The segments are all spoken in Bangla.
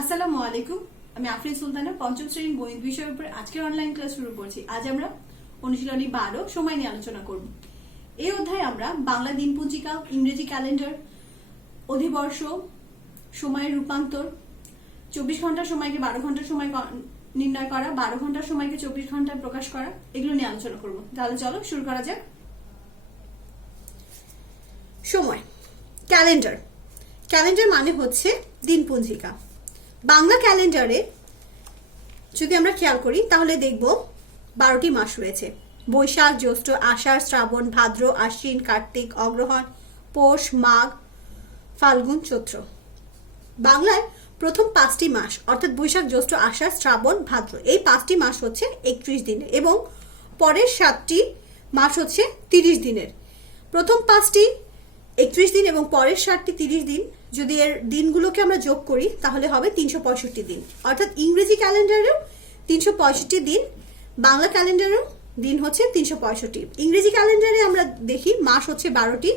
আসসালামু আলাইকুম। আমি আফরিন সুলতানা পঞ্চম শ্রেণীর গণিত বিষয়ের উপর আজকের অনলাইন ক্লাস শুরু করছি। আজ আমরা অনুশীলনী 12 সময় নিয়ে আলোচনা করব। এই অধ্যায়ে আমরা বাংলা দিনপঞ্জিকা, ইংরেজি ক্যালেন্ডার, অধিবর্ষ, সময়ের রূপান্তর, 24 ঘন্টার সময়কে 12 ঘন্টার সময় নির্ণয় করা, 12 ঘন্টার সময়কে 24 ঘন্টায় প্রকাশ করা, এগুলো নিয়ে আলোচনা করব। তাহলে চলো শুরু করা যাক। সময়, ক্যালেন্ডার। ক্যালেন্ডার মানে হচ্ছে দিনপঞ্জিকা। বাংলা ক্যালেন্ডারে যদি আমরা খেয়াল করি তাহলে দেখব 12টি মাস রয়েছে। বৈশাখ, জ্যৈষ্ঠ, আষাঢ়, শ্রাবণ, ভাদ্র, আশ্বিন, কার্তিক, অগ্রহায়ণ, পৌষ, মাঘ, ফাল্গুন, চৈত্র। বাংলায় প্রথম 5টি মাস অর্থাৎ বৈশাখ, জ্যৈষ্ঠ, আষাঢ়, শ্রাবণ, ভাদ্র, এই 5টি মাস হচ্ছে 31 দিনের এবং পরের 7টি মাস হচ্ছে 30 দিনের। প্রথম 5টি 31 দিন এবং পরের 7টি 30 দিন। যদি এর দিনগুলোকে আমরা যোগ করি তাহলে হবে 365 দিন। অর্থাৎ ইংরেজি ক্যালেন্ডারেও 365 দিন, বাংলা ক্যালেন্ডারেও দিন হচ্ছে 365। ইংরেজি ক্যালেন্ডারে আমরা দেখি মাস হচ্ছে 12টি,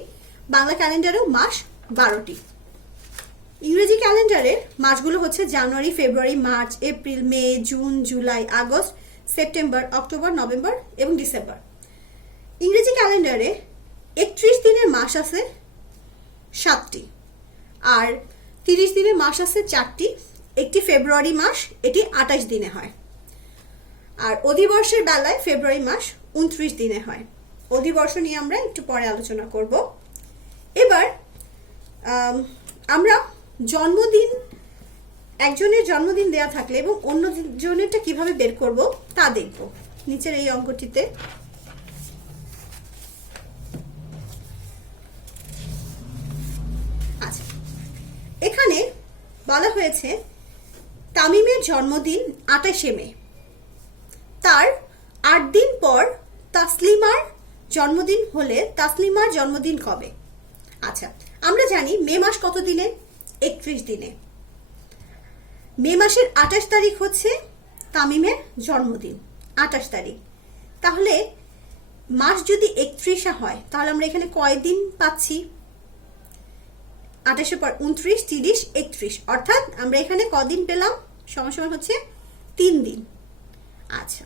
বাংলা ক্যালেন্ডারেও মাস 12টি। ইংরেজি ক্যালেন্ডারের মাসগুলো হচ্ছে January, February, March, April, May, June, July, August, September, October, November এবং ডিসেম্বর। ইংরেজি ক্যালেন্ডারে 31 দিনের মাস আছে 7টি আর 30 দিনের মাস আছে 4টি। একটি ফেব্রুয়ারি মাস, এটি 28 দিনে হয়। আর অধিবর্ষের বেলায় ফেব্রুয়ারি মাস 29 দিনে হয়। অধিবর্ষ নিয়ে আমরা একটু পরে আলোচনা করব। এবার আমরা জন্মদিন, একজনের জন্মদিন দেয়া থাকলে এবং অন্য জনেরটা কিভাবে বের করব তা দেখব নিচের এই অঙ্কটিতে। এখানে বলা হয়েছে তামিমের জন্মদিন 28শে মে। তার 8 দিন পর তাসলিমার জন্মদিন হলে তাসলিমার জন্মদিন কবে? আচ্ছা, আমরা জানি মে মাস কত দিনে? 31 দিনে। মে মাসের 28 তারিখ হচ্ছে তামিমের জন্মদিন, 28 তারিখ। তাহলে মাস যদি 31 হয় তাহলে আমরা এখানে কয় দিন পাচ্ছি? 28 পর 29, 30, 31, অর্থাৎ আমরা এখানে কদিন পেলাম? সমান হচ্ছে 3 দিন। আচ্ছা,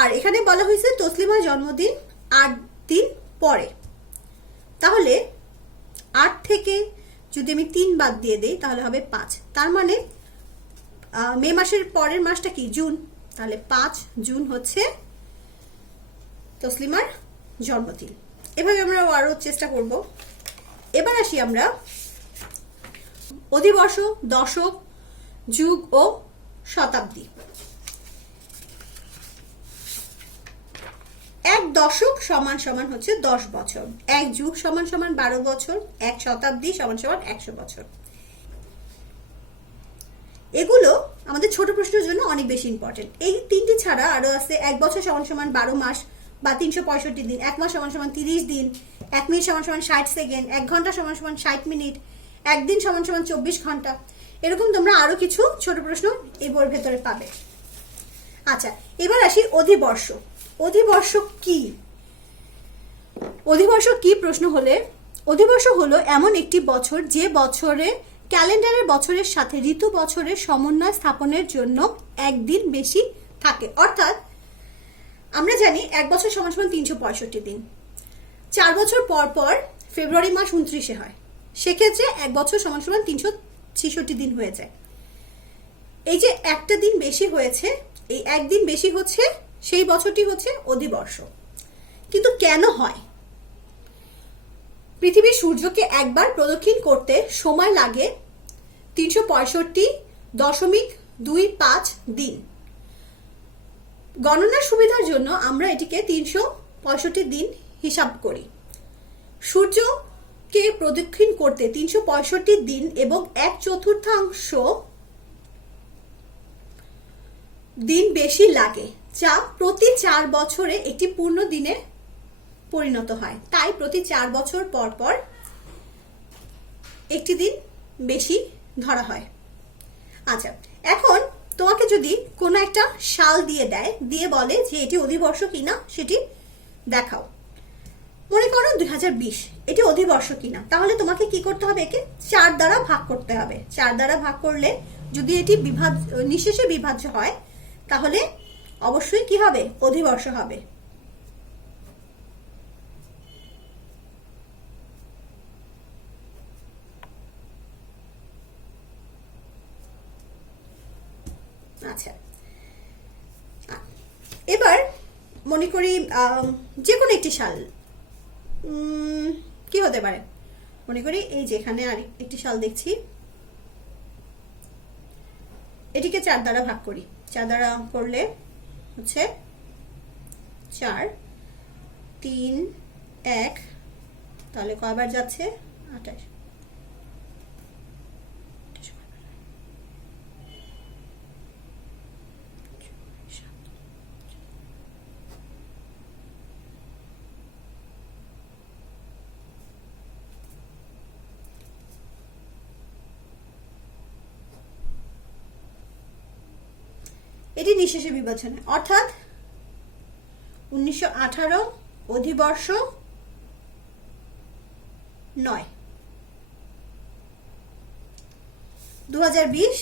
আর এখানে বলা হয়েছে তসলিমার জন্মদিন 8 দিন পরে। তাহলে 8 থেকে যদি আমি 3 বাদ দিয়ে দেই তাহলে হবে 5। তার মানে মে মাসের পরের মাসটা কি? জুন। তাহলে 5 জুন হচ্ছে তসলিমার জন্মদিন। এভাবে আমরা আরো চেষ্টা করব। এবার আসি আমরা অধিবর্ষ, দশক, যুগ ও শতাব্দী। এক দশক সমান হচ্ছে 10 বছর, এক যুগ সমান 12 বছর, এক শতাব্দী সমান 100 বছর। এগুলো আমাদের ছোট প্রশ্নের জন্য অনেক বেশি ইম্পর্টেন্ট। এই তিনটি ছাড়া আরো আছে এক বছর সমান 12 মাস বা 365 দিন, এক মাস সমান 30 দিন, এক মিনিট সমান 60 সেকেন্ড, এক ঘন্টা সমান 60 মিনিট, একদিন সমান 24 ঘন্টা। এরকম তোমরা আরো কিছু ছোট প্রশ্ন এই বইয়ের ভেতরে পাবে। আচ্ছা, এবার আসি অধিবর্ষ। অধিবর্ষ কি? অধিবর্ষ কি প্রশ্ন হলে, অধিবর্ষ হলো এমন একটি বছর যে বছরে ক্যালেন্ডারের বছরের সাথে ঋতু বছরের সমন্বয় স্থাপনের জন্য একদিন বেশি থাকে। অর্থাৎ আমরা জানি এক বছর সমান 365 দিন। 4 বছর পর পর ফেব্রুয়ারি মাস 29-এ হয়, সেক্ষেত্রে এক বছর সমান 366 দিন হয়ে যায়। এই যে একটা দিন বেশি হয়েছে, এই একদিন বেশি হচ্ছে সেই বছরটি হচ্ছে অধিবর্ষ। কিন্তু কেন হয়? পৃথিবীর সূর্যকে একবার প্রদক্ষিণ করতে সময় লাগে 365.25 দিন। গণনার সুবিধার জন্য আমরা এটিকে 365 দিন হিসাব করি। সূর্যকে প্রদক্ষিণ করতে 365 দিন এবং 1/4 দিন বেশি লাগে, যা প্রতি 4 বছরে একটি পূর্ণ দিনে পরিণত হয়। তাই প্রতি 4 বছর পর পর একটি দিন বেশি ধরা হয়। আচ্ছা, এখন তোমাকে যদি কোনো একটা সাল দিয়ে দেয়, দিয়ে বলে যে এটি অধিবর্ষ কিনা সেটি দেখাও, মনে করো 2020, এটি অধিবর্ষ কিনা, তাহলে তোমাকে কি করতে হবে, একে 4 দ্বারা ভাগ করতে হবে। 4 দ্বারা ভাগ করলে যদি এটি নিঃশেষে বিভাজ্য হয় তাহলে অবশ্যই কি হবে, অধিবর্ষ হবে। আচ্ছা, এবার মনে করি যে কোনো একটি সাল কি হতে পারে, মনে করি এই যে এখানে আর একটি সাল দেখছি, এটিকে 4 দ্বারা ভাগ করি। 4 দ্বারা করলে হচ্ছে 4, 3, 1, তাহলে কয়বার যাচ্ছে, 28। এটি নিঃশেষে বিভাজনে, অর্থাৎ 1918 অধিবর্ষ 9, 2020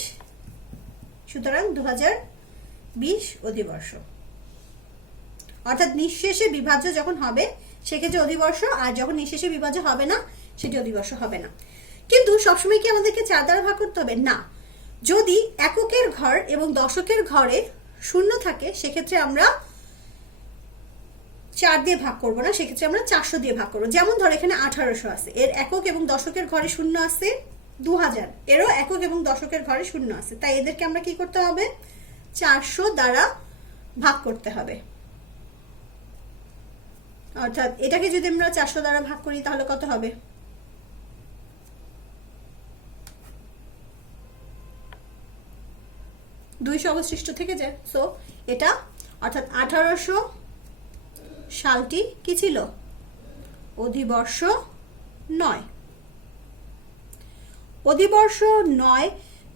সুতরাং 2020 অধিবর্ষ। অর্থাৎ নিঃশেষে বিভাজ্য যখন হবে সেক্ষেত্রে অধিবর্ষ, আর যখন নিঃশেষে বিভাজ্য হবে না সেটি অধিবর্ষ হবে না। কিন্তু সবসময় কি আমাদেরকে 4 দ্বারা ভাগ করতে হবে? না। যদি এককের ঘর এবং দশকের ঘরে শূন্য থাকে সেক্ষেত্রে আমরা 4 দিয়ে ভাগ করব না, সেক্ষেত্রে আমরা 400 দিয়ে ভাগ করবো। যেমন ধর এখানে 1800 আছে, এর একক এবং দশকের ঘরে শূন্য আছে 2000, এরও একক এবং দশকের ঘরে শূন্য আছে, তাই এদেরকে আমরা কি করতে হবে, 400 দ্বারা ভাগ করতে হবে। অর্থাৎ এটাকে যদি আমরা 400 দ্বারা ভাগ করি তাহলে কত হবে, 200 অবশিষ্ট থেকে যায়। সো এটা অর্থাৎ 1800 সালটি কি ছিল, অধিবর্ষ 9। অধিবর্ষ 9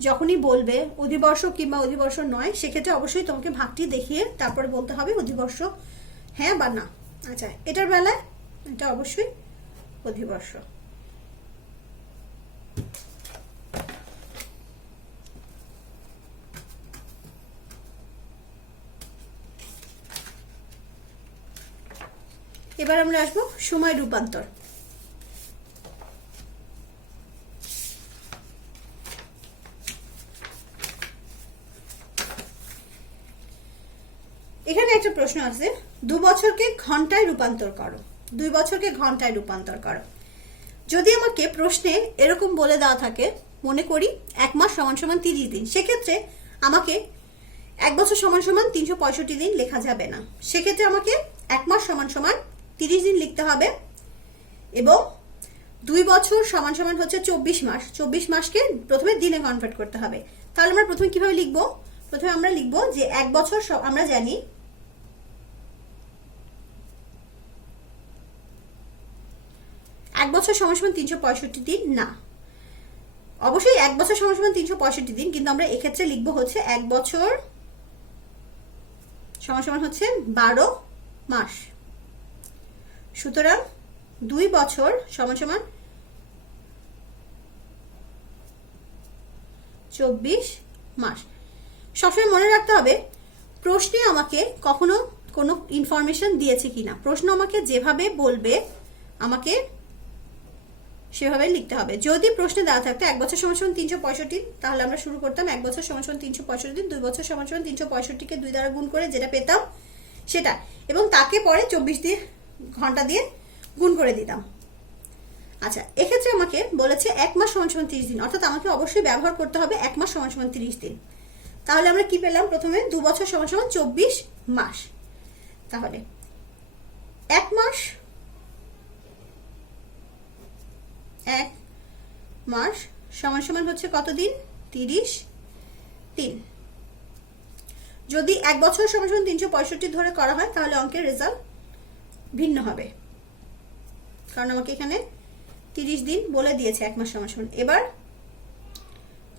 যখনই বলবে অধিবর্ষ কিংবা অধিবর্ষ 9, সেক্ষেত্রে অবশ্যই তোমাকে ভাগটি দেখিয়ে তারপরে বলতে হবে অধিবর্ষ হ্যাঁ বা না। আচ্ছা, এটার বেলায় এটা অবশ্যই অধিবর্ষ। এবার আমরা আসবো সময় রূপান্তর। এখানে একটা প্রশ্ন আছে, 2 বছরকে ঘন্টায় রূপান্তর করো। 2 বছরকে ঘন্টায় রূপান্তর করো। যদি আমাকে প্রশ্নে এরকম বলে দেওয়া থাকে, মনে করি 1 মাস সমান সমান 30 দিন, সেক্ষেত্রে আমাকে 1 বছর সমান সমান 365 দিন লেখা যাবে না। সেক্ষেত্রে আমাকে 1 মাস সমান সমান 30 দিন লিখতে হবে, এবং 2 বছর সমান সমান হচ্ছে 24 মাস। 24 মাসকে প্রথমে দিনে কনভার্ট করতে হবে। তাহলে আমরা প্রথমে কিভাবে লিখবো, প্রথমে আমরা লিখবো যে 1 বছর, আমরা জানি 1 বছর সমান সমান 365 দিন না, অবশ্যই 1 বছর সমান সমান 365 দিন, কিন্তু আমরা এক্ষেত্রে লিখবো হচ্ছে 1 বছর সমান সমান হচ্ছে 12 মাস। সুতরাং 2 বছর সমান সমান 24 মাস। সবসময় মনে রাখতে হবে প্রশ্নে আমাকে কখনো কোনো ইনফরমেশন দিয়েছে কিনা। প্রশ্ন আমাকে যেভাবে বলবে আমাকে সেভাবে লিখতে হবে। যদি প্রশ্নে দেওয়া থাকতো 1 বছর সমান সমান 365, তাহলে আমরা শুরু করতাম 1 বছর সমান সমান 365 দিন, 2 বছর সমান সমান 365কে 2 দ্বারা গুণ করে যেটা পেতাম সেটা, এবং তাকে পরে 24 দিয়ে ঘন্টা দিয়ে গুণ করে দিতাম। আচ্ছা, এক্ষেত্রে আমাকে বলেছে 1 মাস সমান সমান 30 দিন, অর্থাৎ আমাকে অবশ্যই ব্যবহার করতে হবে 1 মাস সমান সমান 30 দিন। তাহলে আমরা কি পেলাম, প্রথমে 2 বছর সমান সমান 24 মাস। তাহলে 1 মাস 1 মাস সমান সমান হচ্ছে কত দিন, 30 দিন। যদি 1 বছর সমান সমান 365 ধরে করা হয় তাহলে অঙ্কের রেজাল্ট ভিন্ন হবে, কারণ আমাকে এখানে 30 দিন বলে দিয়েছে 1 মাস সমান সমান। এবার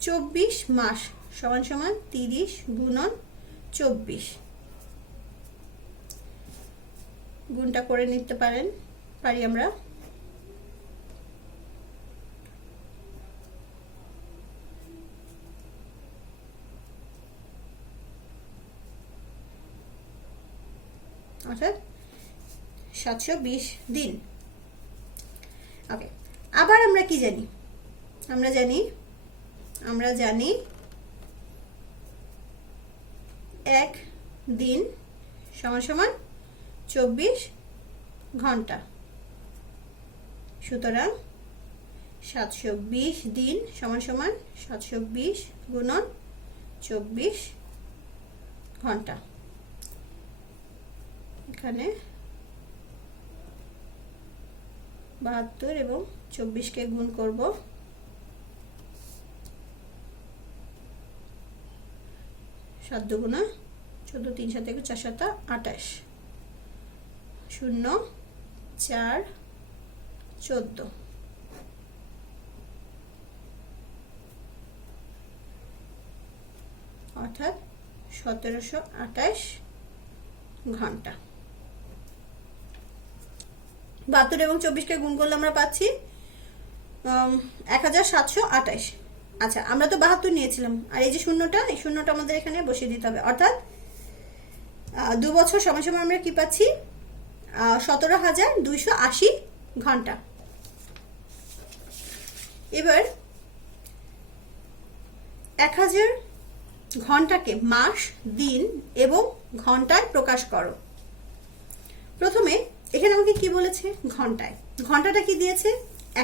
24 মাস সমান সমান 30 গুণন 24, গুণটা করে নিতে পারেন। পারি আমরা। অর্থাৎ 720 দিন। ওকে, আবার আমরা কি জানি? আমরা জানি 1 দিন সমান সমান 24 ঘন্টা। সুতরাং 720 দিন সমান সমান 720 গুণন 24 ঘন্টা। এখানে 72 এবং 24কে গুণ করব, 7 দুগুণা 14, 3 7 4 7 28, 0 4 14, অর্থাৎ 1728 ঘন্টা। 72 এবং 24কে গুণ করলে আমরা পাচ্ছি 1728। আচ্ছা, আমরা তো 72 নিয়েছিলাম, আর এই যে শূন্যটা, এই শূন্যটা আমাদের এখানে বসিয়ে দিতে হবে। অর্থাৎ 2 বছর সমান সমান আমরা কি পাচ্ছি? 17,280 ঘন্টা। এবার 1000 ঘন্টাকে মাস, দিন এবং ঘন্টায় প্রকাশ করো। প্রথমে এখানে আমাকে কি বলেছে? ঘন্টায়। ঘন্টাটা কি দিয়েছে?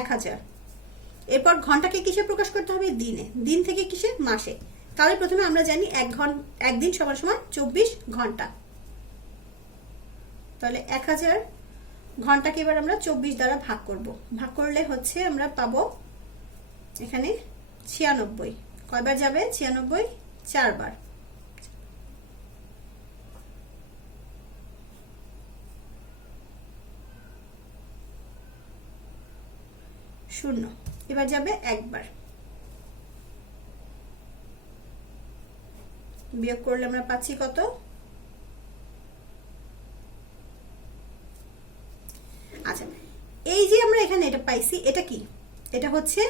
1000। এরপর ঘন্টাকে কিসে প্রকাশ করতে হবে? দিনে। দিন থেকে কিসে? মাসে। তাহলে প্রথমে আমরা জানি একদিন সমান সমান 24 ঘন্টা। তাহলে 1000 ঘন্টাকে এবার আমরা 24 দ্বারা ভাগ করব। ভাগ করলে হচ্ছে আমরা পাবো এখানে 96। কয়বার যাবে 96? 4 বার। শূন্য, এবার যাবে একবার। বিয়োগ করলে আমরা পাচ্ছি কত? আচ্ছা, এই যে আমরা এখানে এটা পাইছি, এটা কি? এটা হচ্ছে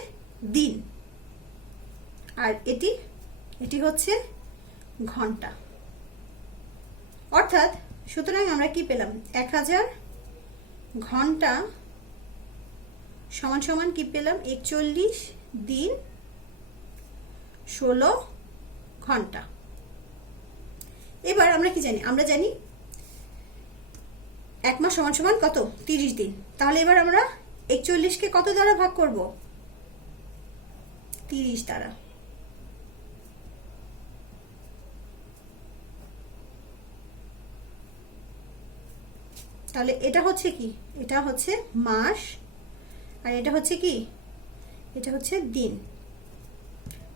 দিন, আর এটি হচ্ছে ঘন্টা। অর্থাৎ সুতরাং আমরা কি পেলাম? 1000 ঘন্টা সমান সমান কি পেলাম? 41 দিন 16 ঘন্টা। এবার আমরা কি জানি? আমরা জানি 1 মাস সমান সমান কত? 30 দিন। তাহলে এবার আমরা 41কে কত দ্বারা ভাগ করব? 30 দ্বারা। তাহলে এটা হচ্ছে কি? এটা হচ্ছে মাস, আর এটা হচ্ছে কি? এটা হচ্ছে দিন।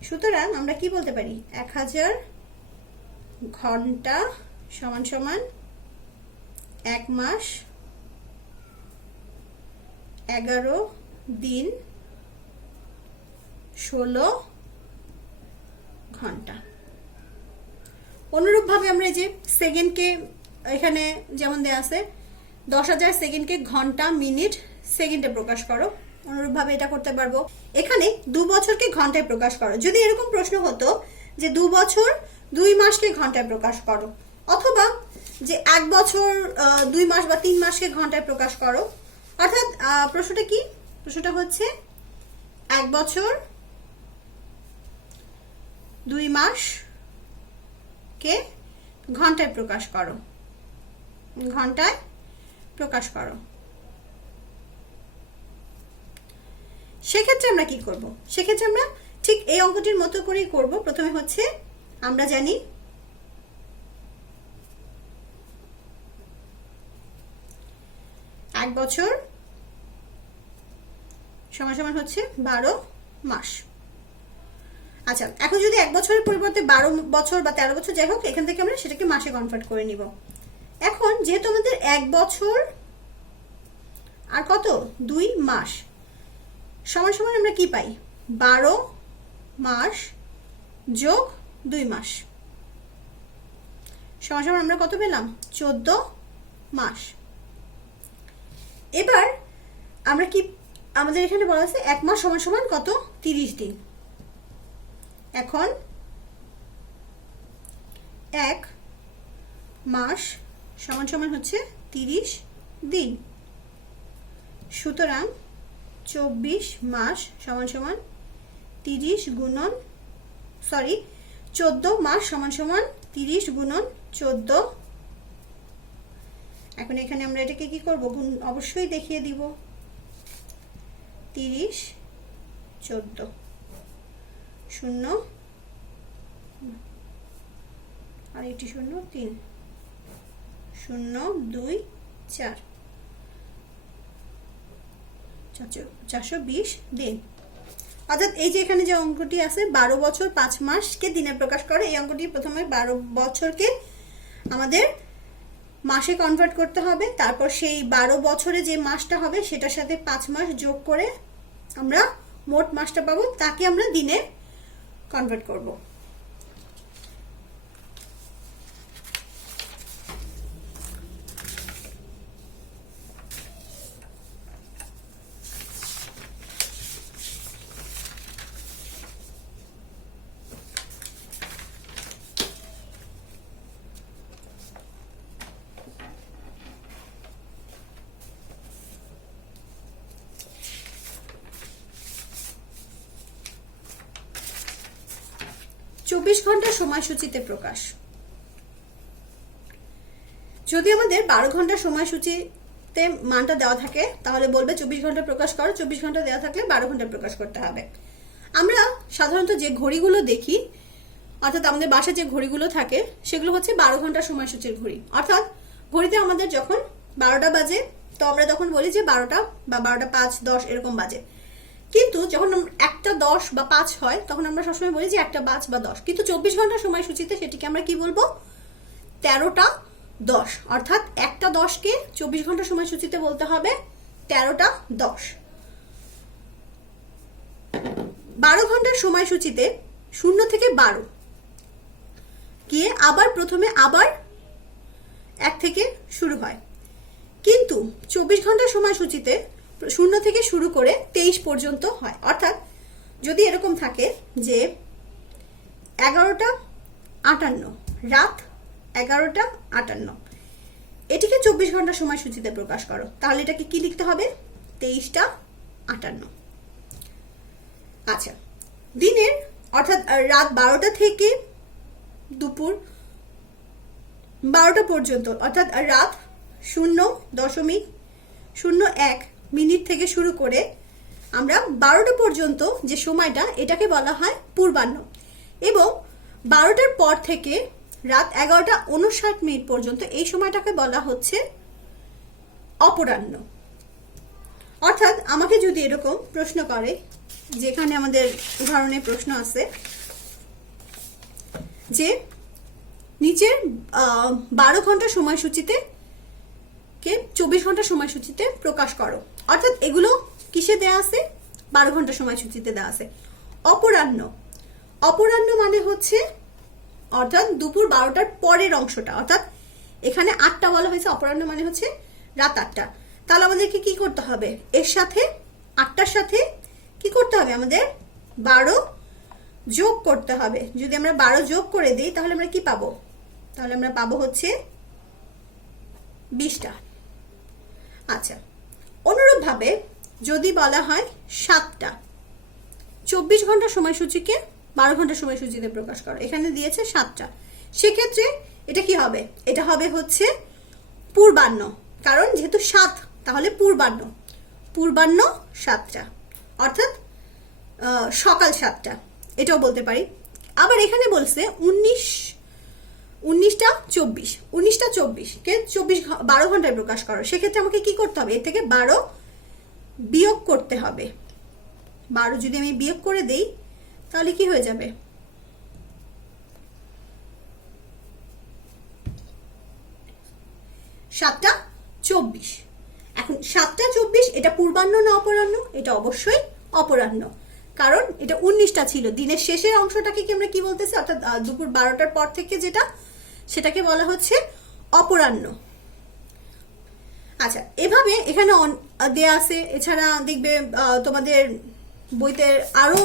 সুতরাং আমরা কি বলতে পারি? 1000 ঘন্টা সমান সমান 1 মাস 11 দিন 16 ঘন্টা। অনুরূপভাবে আমরা যে সেকেন্ডকে এখানে যেমন দেয়া আছে 10,000 সেকেন্ডকে ঘন্টা, মিনিট, সেকেন্ডে প্রকাশ করো, অনুরূপভাবে এটা করতে পারবো। এখানে 2 বছরকে ঘন্টায় প্রকাশ করো। যদি এরকম প্রশ্ন হতো যে 2 বছর 2 মাসকে ঘন্টায় প্রকাশ করো, অথবা যে 1 বছর 2 মাস বা 3 মাসকে ঘন্টায় প্রকাশ করো, অর্থাৎ প্রশ্নটা কি? প্রশ্নটা হচ্ছে 1 বছর 2 মাসকে ঘন্টায় প্রকাশ করো, ঘন্টায় প্রকাশ করো। সেক্ষেত্রে আমরা কি করব? সেক্ষেত্রে আমরা ঠিক এই অঙ্কটির মতো করেই করব। প্রথমে হচ্ছে আমরা জানি 1 বছর সমান সমান হচ্ছে 12 মাস। আচ্ছা, এখন যদি 1 বছরের পরিবর্তে 12 বছর বা 13 বছর যাই হোক, এখান থেকে আমরা সেটাকে মাসে কনভার্ট করে নিব। এখন যেহেতু আমাদের 1 বছর আর কত 2 মাস সমান সমান আমরা কি পাই? 12 মাস যোগ 2 মাস সমান সমান আমরা কত পেলাম? 14 মাস। এবার আমরা কি আমাদের এখানে বলা আছে 1 মাস সমান সমান কত? 30 দিন। এখন 1 মাস সমান সমান হচ্ছে 30 দিন। সুতরাং 24 মাস সমান সমান 30 গুণন 14 মাস সমান সমান 30 গুণন 14। এখন এখানে আমরা এটাকে কি করব? গুণ অবশ্যই দেখিয়ে দিব। 30 14 0 আর একটি 0 3 0 2 4 420 দিন। অর্থাৎ এই যে এখানে যে অঙ্কটি আছে 12 বছর 5 মাসকে দিনে প্রকাশ করে, এই অঙ্কটি প্রথমে 12 বছরকে আমাদের মাসে কনভার্ট করতে হবে, তারপর সেই 12 বছরে যে মাসটা হবে সেটার সাথে 5 মাস যোগ করে আমরা মোট মাসটা পাবো, তাকে আমরা দিনে কনভার্ট করব। চব্বিশ ঘন্টা সময়সূচিতে প্রকাশ। যদি আমাদের 12 ঘন্টা সময়সূচিতে মানটা দেওয়া থাকে তাহলে বলবে 24 ঘন্টা প্রকাশ করো, 24 ঘন্টা দেওয়া থাকলে 12 ঘন্টা প্রকাশ করতে হবে। আমরা সাধারণত যে ঘড়িগুলো দেখি, অর্থাৎ আমাদের বাসায় যে ঘড়িগুলো থাকে সেগুলো হচ্ছে 12 ঘন্টা সময়সূচির ঘড়ি। অর্থাৎ ঘড়িতে আমাদের যখন 12টা বাজে তো আমরা তখন বলি যে 12টা বা 12টা 5 10 এরকম বাজে। কিন্তু যখন 1টা 10 বা 5 হয় তখন আমরা সবসময় বলি যে 1টা 5 বা 10। কিন্তু 24 ঘন্টা সময়সূচিতে সেটিকে আমরা কি বলবো? 13টা 10। অর্থাৎ 1টা 10কে 24 ঘন্টা সময়সূচিতে বলতে হবে 13টা 10। 12 ঘন্টার সময়সূচিতে 0 থেকে 12 গিয়ে আবার প্রথমে আবার 1 থেকে শুরু হয়, কিন্তু 24 ঘন্টার সময়সূচিতে 0 থেকে শুরু করে 23 পর্যন্ত হয়। অর্থাৎ যদি এরকম থাকে যে 11টা 58 রাত 11টা 58, এটিকে 24 ঘন্টা সময়সূচিতে প্রকাশ করো, তাহলে এটাকে কি লিখতে হবে? 23টা 58। আচ্ছা, দিনের অর্থাৎ রাত 12টা থেকে দুপুর 12টা পর্যন্ত, অর্থাৎ রাত 0.01 মিনিট থেকে শুরু করে আমরা 12টা পর্যন্ত যে সময়টা, এটাকে বলা হয় পূর্বাহ্ন। এবং 12টার পর থেকে রাত 11টা 59 মিনিট পর্যন্ত এই সময়টাকে বলা হচ্ছে অপরাহ্ন। অর্থাৎ আমাকে যদি এরকম প্রশ্ন করে, যেখানে আমাদের উদাহরণে প্রশ্ন আছে যে নিচের 12 ঘন্টা সময়সূচিতে কে 24 ঘন্টা সময়সূচিতে প্রকাশ করো, অর্থাৎ এগুলো কিসে দেয়া আছে? 12 ঘন্টা সময়সূচিতে দেয়া আছে। অপরাহ্ন, অপরাহ্ন মানে হচ্ছে অর্থাৎ দুপুর 12টার পরের অংশটা, অর্থাৎ এখানে 8টা বলা হয়েছে, অপরাহ্ন মানে হচ্ছে রাত 8টা। তাহলে আমাদেরকে কি করতে হবে? এর সাথে 8টার সাথে কি করতে হবে? আমাদের 12 যোগ করতে হবে। যদি আমরা 12 যোগ করে দিই তাহলে আমরা কি পাবো? তাহলে আমরা পাবো হচ্ছে 20টা। আচ্ছা, অনুরূপভাবে যদি বলা হয় 7টা, 24 ঘন্টা সময়সূচিকে 12 ঘন্টা সময়সূচিতে প্রকাশ করো, এখানে দিয়েছে 7টা, সেক্ষেত্রে এটা কি হবে? এটা হবে হচ্ছে পূর্বাহ্ন, কারণ যেহেতু 7 তাহলে পূর্বাহ্ন, পূর্বাহ্ন 7টা, অর্থাৎ সকাল 7টা, এটাও বলতে পারি। আবার এখানে বলছে 19টা 24 কে 12 ঘন্টায় প্রকাশ করো, সেক্ষেত্রে আমাকে কি করতে হবে? এর থেকে 12 বিয়োগ করতে হবে। 12 যদি আমি বিয়োগ করে দেই তাহলে কি হয়ে যাবে? 7টা 24। এখন 7টা 24 এটা পূর্বাহ্ন না অপরাহ্ন? এটা অবশ্যই অপরাহ্ন, কারণ এটা 19টা ছিল। দিনের শেষের অংশটাকে কি আমরা কি বলতেছি? অর্থাৎ দুপুর 12টার পর থেকে যেটা, সেটাকে বলা হচ্ছে অপরাহ্ন। আচ্ছা, এভাবে এখানে দেয়া আছে। এছাড়া দেখবে তোমাদের বইতে আরো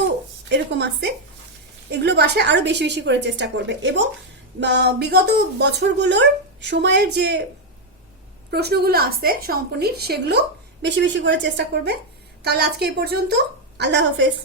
এরকম আছে। এগুলো বাসায় আরো বেশি বেশি করে চেষ্টা করবে এবং বিগত বছরগুলোর সময়ের যে প্রশ্নগুলো আছে সমপনীর, সেগুলো বেশি বেশি করে চেষ্টা করবে। তাহলে আজকে এই পর্যন্ত। আল্লাহ হাফেজ।